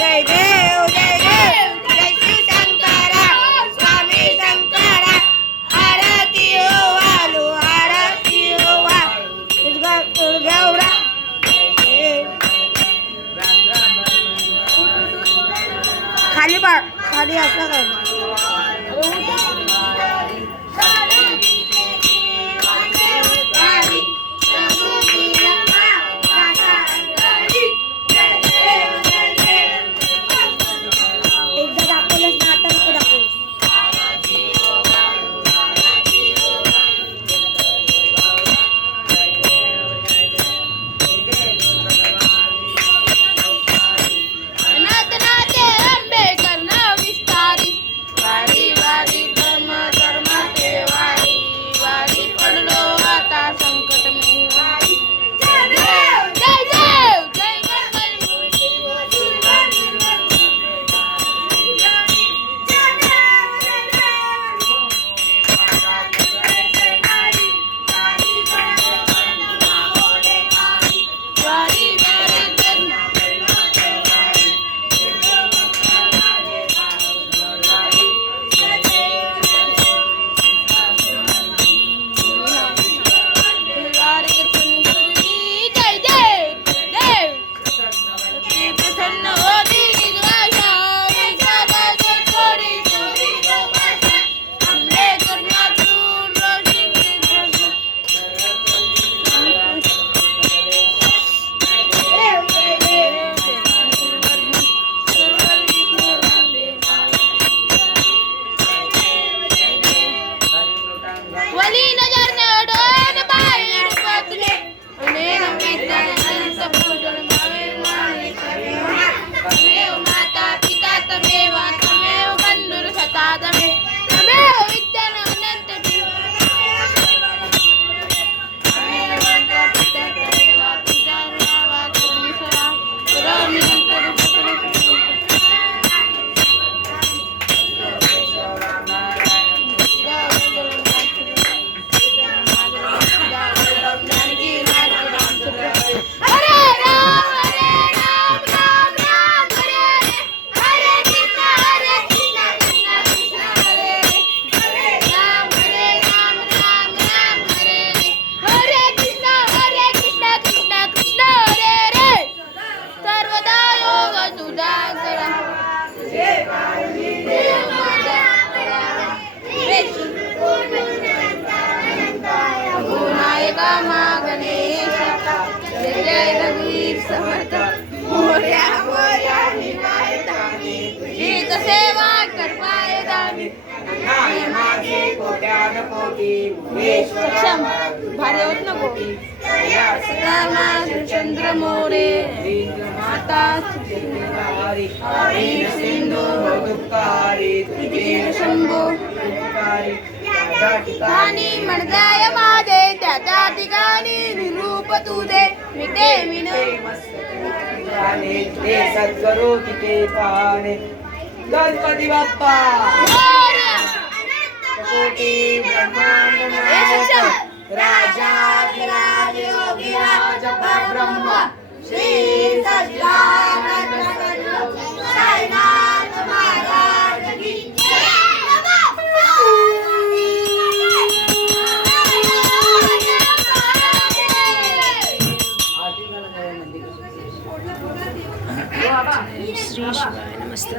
जय देव जय देव जय शिव शंकरा स्वामी शंकरा आरती हो वालू आरती हो वालू गौरा खाली पाड खाली असं कर समर्थ मोरया मोरया निवाय दानी गीत सेवा करवाय दानी माझे कोट्यान कोटी सक्षम भारी होत नको चंद्र मोरे माता सिंधू दुःखारी शंभो ठिकाणी म्हणजाय माझे त्या ठिकाणी निरूप तुझे मिटे मिने सद्गुरु तिथे पाने गणपती बाप्पा कोटी ब्रह्मांड राजा विराज योगी राज ब्रह्म श्री सच्चिदानंद साईनाथ महाराज की श्री शिवाय नमस्ते.